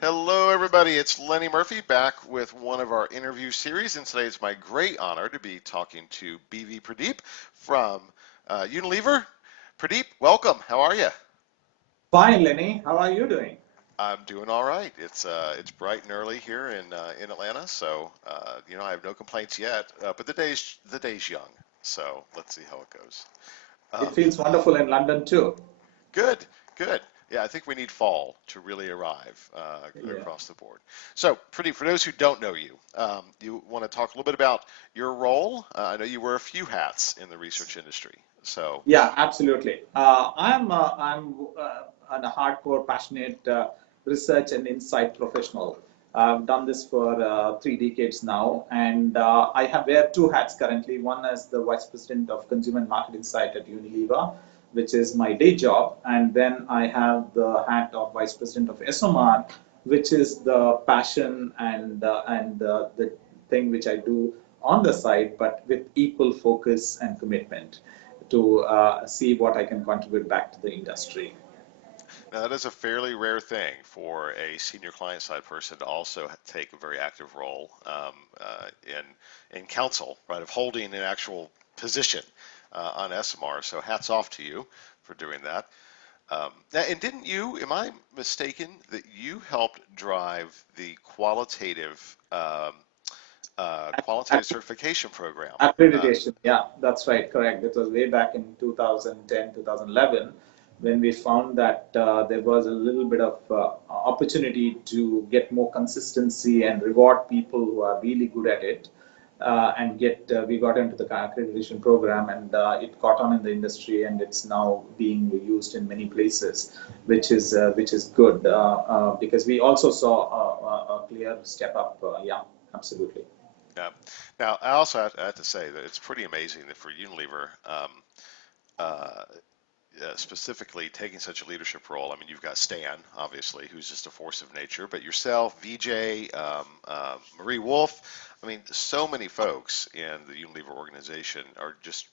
Hello, everybody. It's Lenny Murphy back with one of our interview series, and today it's my great honor to be talking to BV Pradeep from Unilever. Pradeep, welcome. How are you? Fine, Lenny. How are you doing? I'm doing all right. It's bright and early here in Atlanta, so I have no complaints yet. But the day's young, so let's see how it goes. It Um, feels wonderful in London too. Good, good. Yeah, I think we need fall to really arrive Yeah. across the board. So, Pradeep, for those who don't know you, you want to talk a little bit about your role? I know you wear a few hats in the research industry. So, Yeah, absolutely. I'm a hardcore, passionate research and insight professional. I've done this for 3 decades now, and I have wear two hats currently. One as the Vice President of Consumer and Market Insight at Unilever, which is my day job, and then I have the hat of Vice President of ESOMAR, which is the passion and the thing which I do on the side, but with equal focus and commitment to see what I can contribute back to the industry. now that is a fairly rare thing for a senior client side person to also take a very active role in council, right, of holding an actual position on SMR. So, hats off to you for doing that. And didn't you, am I mistaken, that you helped drive the qualitative certification program? Accreditation, yeah, that's right, correct. That was way back in 2010, 2011, when we found that there was a little bit of opportunity to get more consistency and reward people who are really good at it. And get We got into the accreditation program, and it caught on in the industry, and it's now being used in many places, which is good because we also saw a clear step up. Yeah, absolutely. Yeah. Now, I also have to say that it's pretty amazing that for Unilever, uh, specifically taking such a leadership role. I mean, you've got Stan, obviously, who's just a force of nature, but yourself, VJ, Marie Wolf. I mean, so many folks in the Unilever organization are just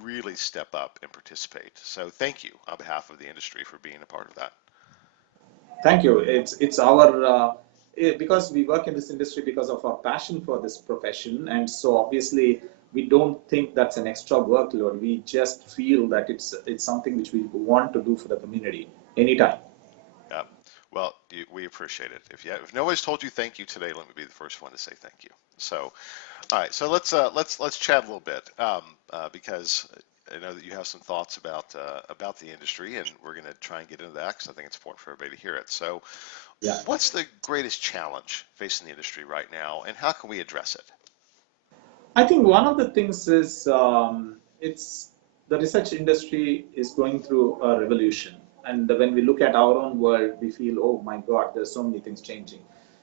really step up and participate. So thank you on behalf of the industry for being a part of that. Thank you. It's our because we work in this industry because of our passion for this profession, and so obviously we don't think that's an extra workload. We just feel that it's something which we want to do for the community anytime. Yeah. Well, we appreciate it. If nobody's told you thank you today, let me be the first one to say thank you. So, all right. So let's chat a little bit because I know that you have some thoughts about the industry, and we're going to try and get into that because I think it's important for everybody to hear it. So, Yeah. what's the greatest challenge facing the industry right now, and how can we address it? I think one of the things is it's the research industry is going through a revolution, and when we look at our own world, we feel, oh my God, there's so many things changing.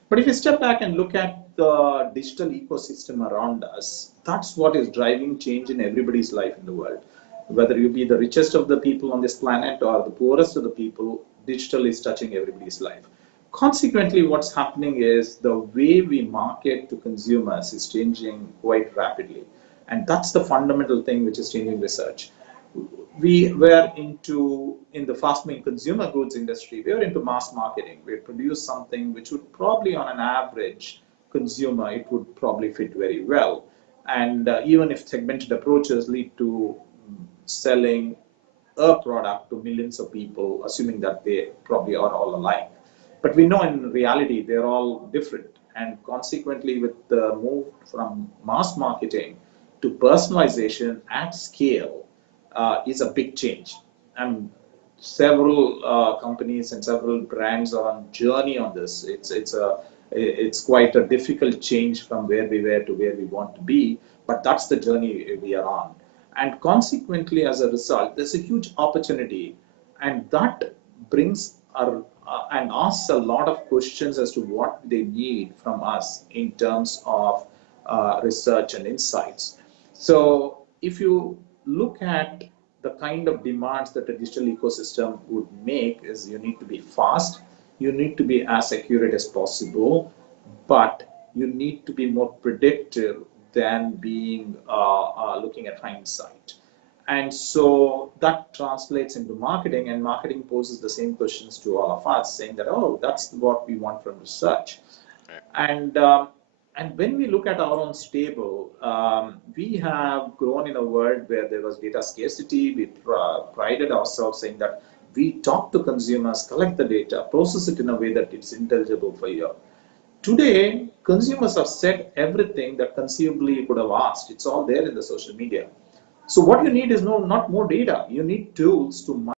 But if you step back and look at the digital ecosystem around us, that's what is driving change in everybody's life in the world. Whether you be the richest of the people on this planet or the poorest of the people, digital is touching everybody's life. Consequently, what's happening is the way we market to consumers is changing quite rapidly. And that's the fundamental thing which is changing research. We were into, in the fast moving consumer goods industry, we were into mass marketing. We produce something which would probably, on an average consumer, it would probably fit very well. And even if segmented approaches lead to selling a product to millions of people, assuming that they probably are all alike. But we know in reality they're all different. And consequently, with the move from mass marketing to personalization at scale is a big change. And several companies and several brands are on journey on this. It's quite a difficult change from where we were to where we want to be, but that's the journey we are on. And consequently, as a result, there's a huge opportunity, and that brings and asks a lot of questions as to what they need from us in terms of research and insights. So, if you look at the kind of demands that a digital ecosystem would make, is you need to be fast, you need to be as accurate as possible, but you need to be more predictive than being looking at hindsight. And so that translates into marketing, and marketing poses the same questions to all of us, saying that, oh, that's what we want from research. Right. And and when we look at our own stable, we have grown in a world where there was data scarcity. We prided ourselves saying that we talk to consumers, collect the data, process it in a way that it's intelligible for you. Today, consumers have said everything that conceivably you could have asked. It's all there in the social media. So what you need is not more data. You need tools to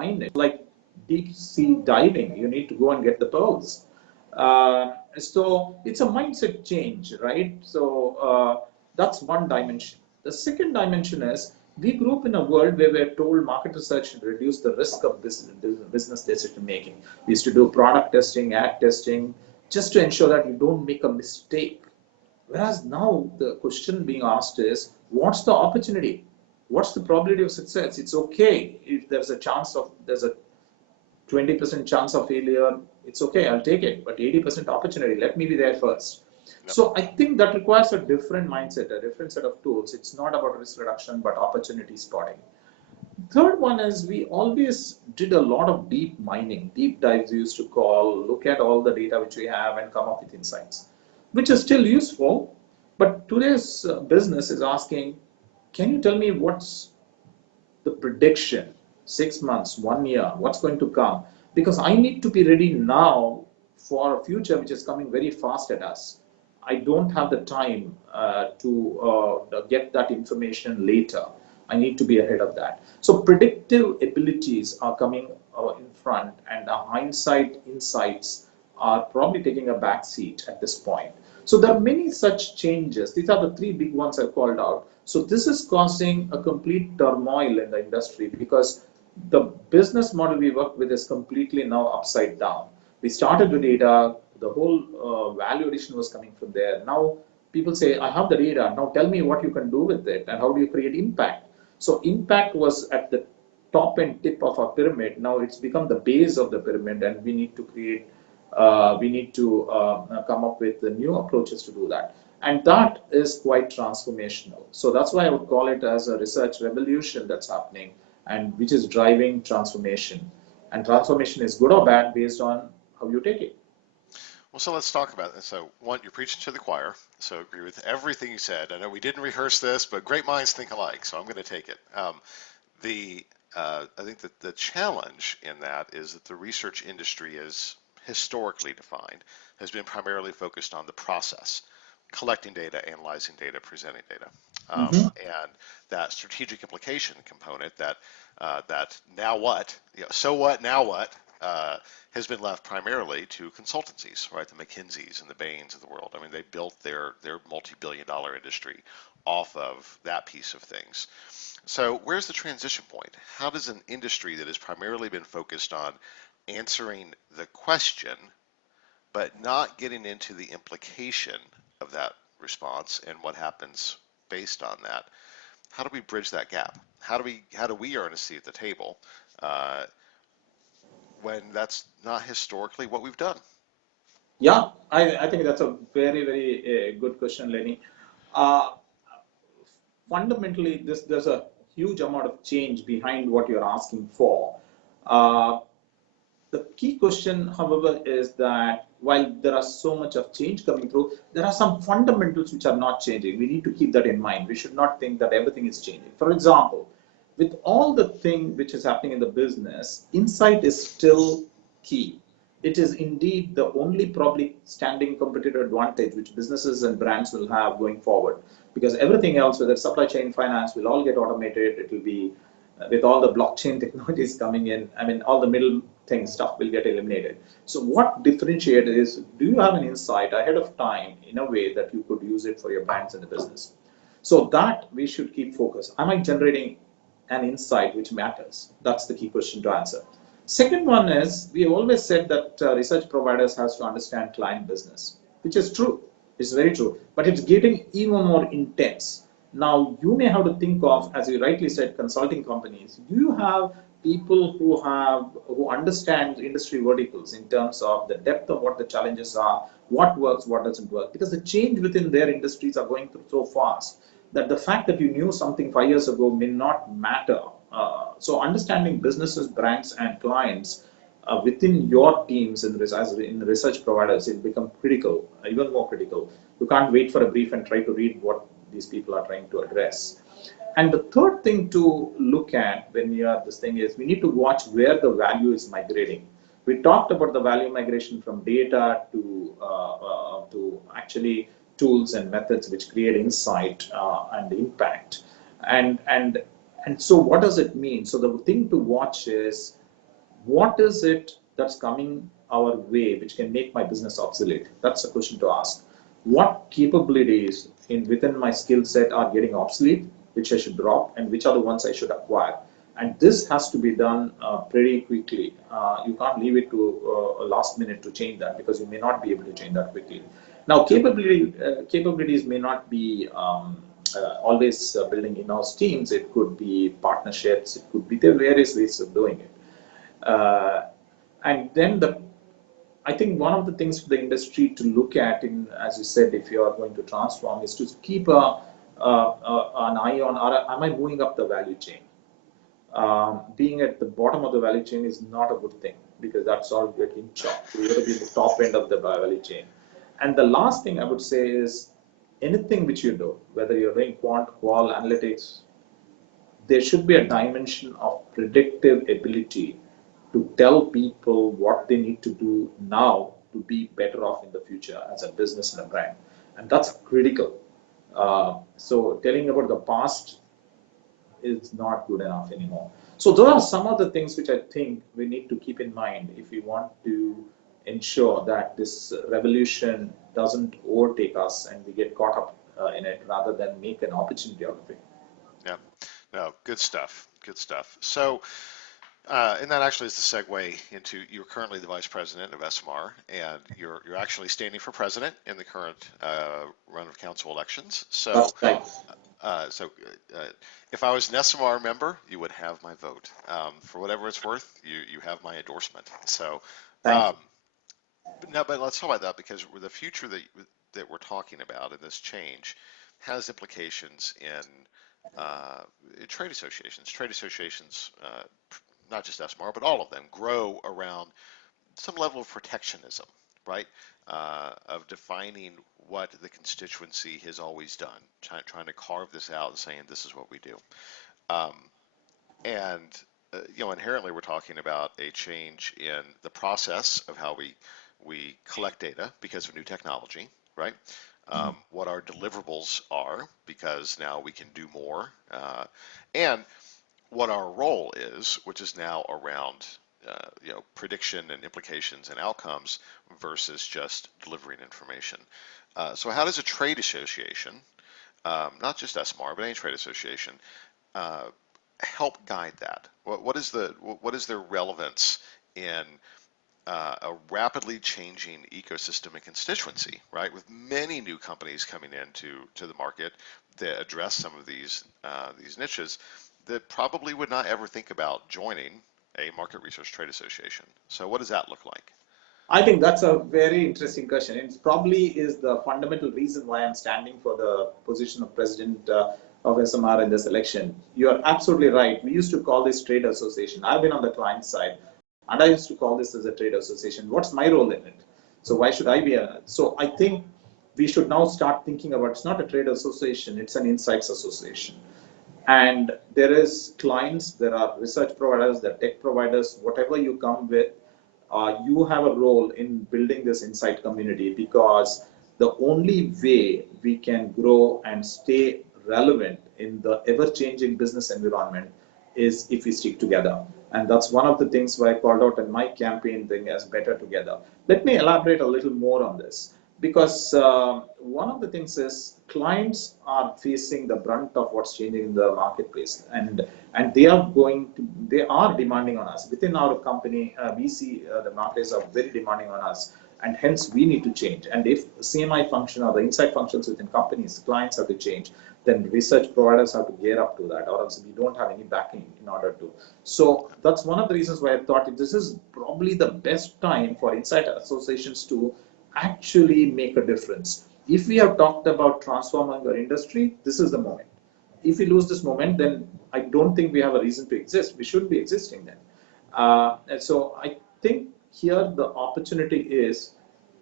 mine it, like deep sea diving. You need to go and get the pearls. So it's a mindset change, right? So that's one dimension. The second dimension is we grew up in a world where we're told market research should reduce the risk of business decision making. We used to do product testing, ad testing, just to ensure that you don't make a mistake. Whereas now the question being asked is, what's the opportunity? What's the probability of success? It's okay if there's a 20% chance of failure, it's okay, I'll take it. But 80% opportunity, let me be there first. Yep. So I think that requires a different mindset, a different set of tools. It's not about risk reduction, but opportunity spotting. Third one is we always did a lot of deep mining, deep dives we used to call, look at all the data which we have and come up with insights, which is still useful. But today's business is asking, can you tell me what's the prediction, 6 months, 1 year, what's going to come? Because I need to be ready now for a future which is coming very fast at us. I don't have the time to get that information later. I need to be ahead of that. So predictive abilities are coming in front, and the hindsight insights are probably taking a back seat at this point. So there are many such changes. These are the three big ones I called out. So this is causing a complete turmoil in the industry because the business model we work with is completely now upside down. We started with data, the whole value addition was coming from there. Now people say, I have the data, now tell me what you can do with it and how do you create impact. So impact was at the top and tip of our pyramid. Now it's become the base of the pyramid, and we need to come up with the new approaches to do that. And that is quite transformational. So that's why I would call it as a research revolution that's happening and which is driving transformation. And transformation is good or bad based on how you take it. Well, so let's talk about this. So, one, you're preaching to the choir. So, I agree with everything you said. I know we didn't rehearse this, but great minds think alike. So, I'm going to take it. The I think that the challenge in that is that the research industry is historically defined, has been primarily focused on the process, collecting data, analyzing data, presenting data, and that strategic implication component that now what, so what, now what, has been left primarily to consultancies, right? The McKinseys and the Bains of the world. I mean, they built their multi-billion-dollar industry off of that piece of things. So where's the transition point? How does an industry that has primarily been focused on answering the question, but not getting into the implication of that response and what happens based on that, how do we bridge that gap? How do we earn a seat at the table uh, when that's not historically what we've done? Yeah, I think that's a very, very good question, Lenny. Uh, Fundamentally, there's a huge amount of change behind what you're asking for. Uh, the key question, however, is that while there are so much of change coming through, there are some fundamentals which are not changing. We need to keep that in mind. We should not think that everything is changing. For example, with all the thing which is happening in the business, insight is still key. It is indeed the only probably standing competitive advantage which businesses and brands will have going forward. Because everything else, whether supply chain, finance, will all get automated. It will be with all the blockchain technologies coming in. I mean, all the middle things stuff will get eliminated. So what differentiates is, do you have an insight ahead of time in a way that you could use it for your brands and the business? So that we should keep focus. Am I generating an insight which matters? That's the key question to answer. Second one is, we always said that research providers has to understand client business, which is true. It's very true, but it's getting even more intense. Now, you may have to think of, as you rightly said, consulting companies. Do you have people who understand industry verticals in terms of the depth of what the challenges are, what works, what doesn't work? Because the change within their industries are going through so fast. that the fact that you knew something 5 years ago may not matter. So understanding businesses, brands, and clients within your teams as in research providers, it become critical, even more critical. You can't wait for a brief and try to read what these people are trying to address. And the third thing to look at when you have this thing is we need to watch where the value is migrating. We talked about the value migration from data to actually tools and methods which create insight and impact. And and and so what does it mean? So the thing to watch is what is it that's coming our way which can make my business obsolete? That's the question to ask. What capabilities within my skill set are getting obsolete, which I should drop, and which are the ones I should acquire? And this has to be done pretty quickly. You can't leave it to a last minute to change that, because you may not be able to change that quickly. Now, capabilities may not be always building in-house teams. It could be partnerships. It could be there are various ways of doing it. And then I think one of the things for the industry to look at, as you said, if you are going to transform, is to keep an eye on, am I moving up the value chain? Being at the bottom of the value chain is not a good thing, because that's all getting chopped. You got to be at the top end of the value chain. And the last thing I would say is anything which you do, whether you're doing quant, qual, analytics, there should be a dimension of predictive ability to tell people what they need to do now to be better off in the future as a business and a brand. And that's critical. So telling about the past is not good enough anymore. So those are some of the things which I think we need to keep in mind if we want to ensure that this revolution doesn't overtake us and we get caught up in it, rather than make an opportunity out of it. Yeah, no, good stuff. Good stuff. So, and that actually is the segue into you're currently the vice president of ESOMAR, and you're actually standing for president in the current run of council elections. So, That's right. if I was an ESOMAR member, you would have my vote. For whatever it's worth, you have my endorsement. So, Thank you. but let's talk about that, because the future that we're talking about and this change has implications in trade associations. Trade associations, not just ESMAR, but all of them, grow around some level of protectionism, right? Of defining what the constituency has always done, trying to carve this out and saying this is what we do. Um, and inherently we're talking about a change in the process of how we collect data because of new technology, right? What our deliverables are, because now we can do more, and what our role is, which is now around prediction and implications and outcomes versus just delivering information. So how does a trade association, not just SMAR, but any trade association, uh, help guide that? What is their relevance in a rapidly changing ecosystem and constituency, right? With many new companies coming into the market that address some of these niches that probably would not ever think about joining a market research trade association. So what does that look like? I think that's a very interesting question. It probably is the fundamental reason why I'm standing for the position of president of SMR in this election. You're absolutely right. We used to call this trade association. I've been on the client side, and I used to call this as a trade association. What's my role in it? So why should I be a? So I think we should now start thinking about, it's not a trade association, it's an insights association. And there is clients, there are research providers, there are tech providers, whatever you come with, you have a role in building this insight community, because the only way we can grow and stay relevant in the ever-changing business environment is if we stick together. And that's one of the things why I called out in my campaign thing as better together. Let me elaborate a little more on this, because one of the things is clients are facing the brunt of what's changing in the marketplace, and they are demanding on us within our company. We see the markets are very demanding on us, and hence we need to change. And if CMI function or the insight functions within companies, clients have to change, then research providers have to gear up to that, or else we don't have any backing in order to. So that's one of the reasons why I thought this is probably the best time for insight associations to actually make a difference. If we have talked about transforming our industry, this is the moment. If we lose this moment, then I don't think we have a reason to exist. We shouldn't be existing then. And so I think here the opportunity is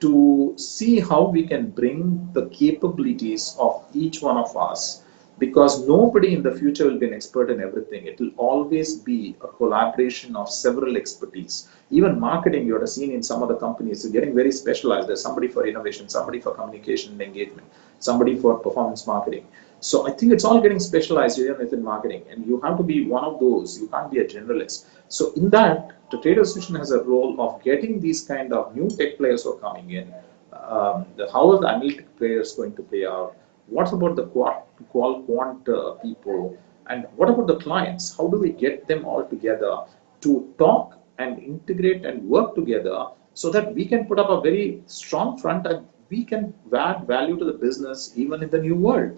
to see how we can bring the capabilities of each one of us, because nobody in the future will be an expert in everything. It will always be a collaboration of several expertise. Even marketing, you would have seen in some of the companies, is getting very specialized. There's somebody for innovation, somebody for communication and engagement, somebody for performance marketing. So I think it's all getting specialized even within marketing, and you have to be one of those. You can't be a generalist. So in that, the trade association has a role of getting these kind of new tech players who are coming in. How are the analytic players going to play out? What about the quant people? And what about the clients? How do we get them all together to talk and integrate and work together so that we can put up a very strong front and we can add value to the business even in the new world?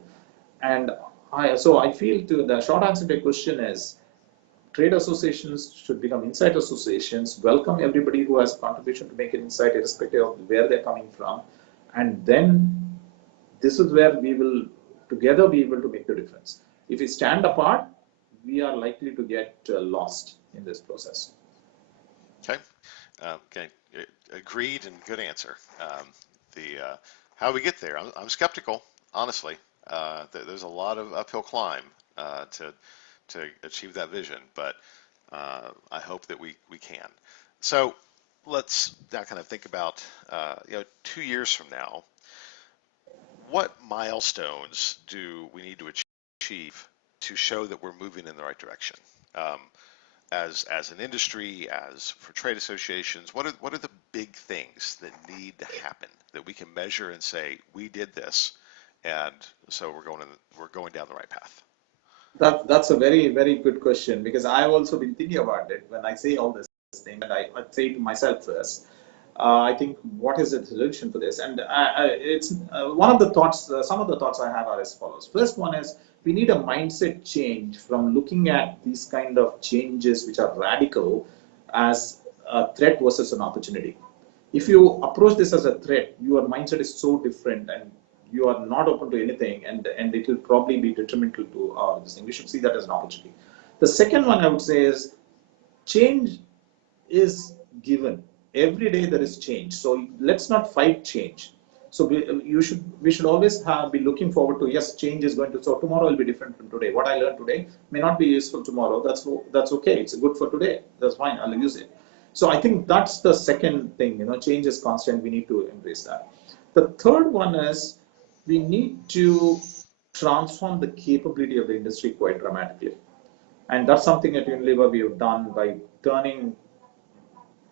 And so I feel to the short answer to your question is trade associations should become insight associations, welcome everybody who has a contribution to make an insight irrespective of where they're coming from. And then this is where we will together be able to make the difference. If we stand apart, we are likely to get lost in this process. Okay. Okay. Agreed and good answer. How we get there, I'm skeptical, honestly. There's a lot of uphill climb to achieve that vision, but I hope that we can. So let's now kind of think about 2 years from now. What milestones do we need to achieve to show that we're moving in the right direction? As an industry, as for trade associations, what are the big things that need to happen that we can measure and say we did this, and so we're going down the right path? That's a very, very good question, because I've also been thinking about it when I say all this thing, and I say to myself first, I think, what is the solution for this? And it's one of the thoughts, some of the thoughts I have are as follows. First one is we need a mindset change from looking at these kind of changes which are radical as a threat versus an opportunity. If you approach this as a threat, your mindset is so different and you are not open to anything, and it will probably be detrimental to this thing. We should see that as an opportunity. The second one I would say is change is given. Every day there is change. So let's not fight change. So we should always be looking forward to, yes, change is going to, so tomorrow will be different from today. What I learned today may not be useful tomorrow. That's okay. It's good for today. That's fine. I'll use it. So I think that's the second thing, change is constant. We need to embrace that. The third one is we need to transform the capability of the industry quite dramatically. And that's something at Unilever we have done by turning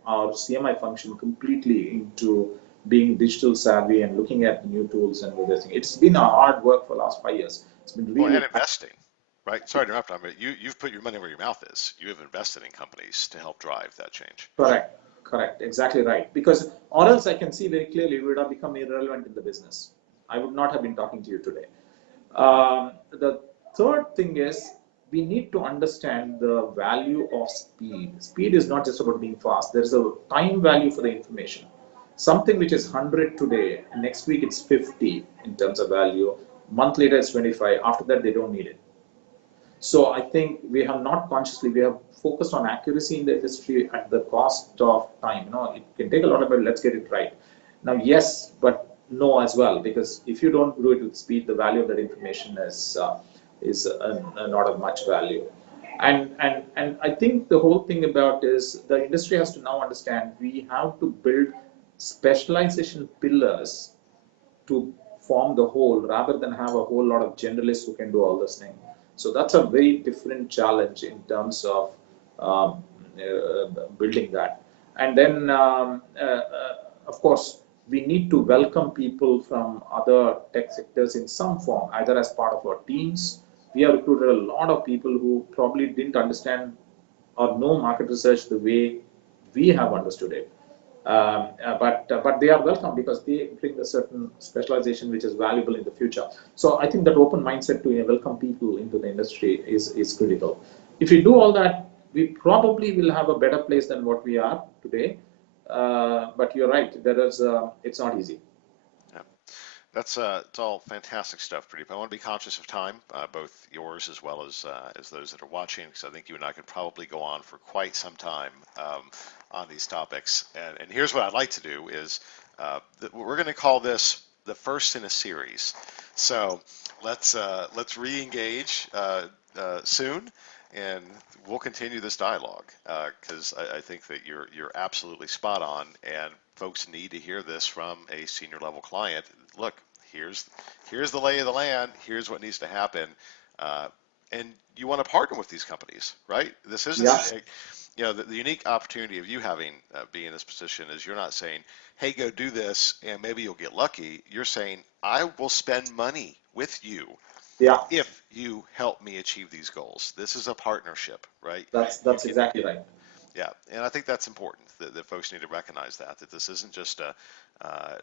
our CMI function completely into being digital savvy and looking at new tools and everything. It's been a hard work for the last 5 years. It's been really. And investing, right? Sorry to interrupt, but you've put your money where your mouth is. You have invested in companies to help drive that change. Correct, exactly right. Because, or else I can see very clearly we would have become irrelevant in the business. I would not have been talking to you today. The third thing is we need to understand the value of speed. Speed is not just about being fast. There is a time value for the information. Something which is 100 today, next week it's 50 in terms of value. Month later it's 25. After that they don't need it. So I think we have not consciously, we have focused on accuracy in the industry at the cost of time. It can take a lot of it, let's get it right. Now, yes, but no as well, because if you don't do it with speed, the value of that information is not of much value. And I think the whole thing about is the industry has to now understand we have to build specialization pillars to form the whole, rather than have a whole lot of generalists who can do all this thing. So that's a very different challenge in terms of building that. And then, of course, we need to welcome people from other tech sectors in some form, either as part of our teams. We have recruited a lot of people who probably didn't understand or know market research the way we have understood it. But they are welcome because they bring a certain specialization which is valuable in the future. So I think that open mindset to welcome people into the industry is critical. If we do all that, we probably will have a better place than what we are today. But you're right, it's not easy. Yeah. It's all fantastic stuff, Pradeep. I want to be conscious of time, both yours as those that are watching, because I think you and I could probably go on for quite some time on these topics. And here's what I'd like to do is we're going to call this the first in a series. So let's re-engage soon, and we'll continue this dialogue because I think that you're absolutely spot on, and folks need to hear this from a senior level client. Look, here's the lay of the land. Here's what needs to happen, uh, and you want to partner with these companies, right? This isn't Yeah, the unique opportunity of you having being in this position is you're not saying, hey, go do this and maybe you'll get lucky. You're saying, I will spend money with you yeah, if you help me achieve these goals. This is a partnership, right? You that's can, exactly right. yeah, and I think that's important that folks need to recognize that this isn't just a, uh,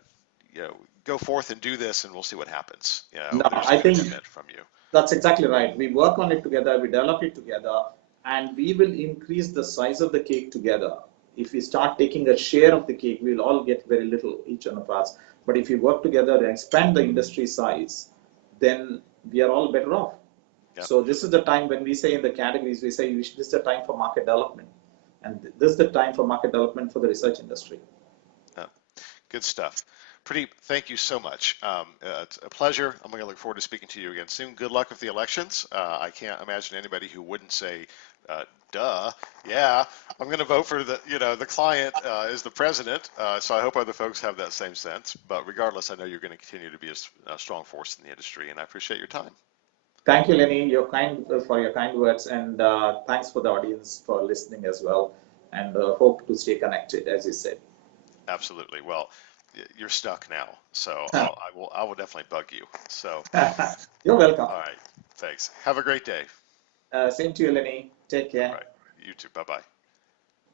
go forth and do this and we'll see what happens. No, There's a I think commitment from you. that's exactly right. We work on it together, we develop it together, and we will increase the size of the cake together. If we start taking a share of the cake, we'll all get very little, each one of us. But if we work together and expand the industry size, then we are all better off. Yeah, So this is the time when we say in the categories, we say this is the time for market development. And this is the time for market development for the research industry. yeah. Good stuff. Pradeep, thank you so much. It's a pleasure. I'm going to look forward to speaking to you again soon. Good luck with the elections. I can't imagine anybody who wouldn't say, uh, duh, yeah, I'm going to vote for the client as the president. So I hope other folks have that same sense. But regardless, I know you're going to continue to be a strong force in the industry, and I appreciate your time. Thank you, Lenny, for your kind words, and thanks for the audience for listening as well. And hope to stay connected, as you said. Absolutely. Well, you're stuck now, so I will definitely bug you. So, You're welcome. all right. Thanks. Have a great day. Same to you, Lenny. Take All care. right. You too. Bye bye.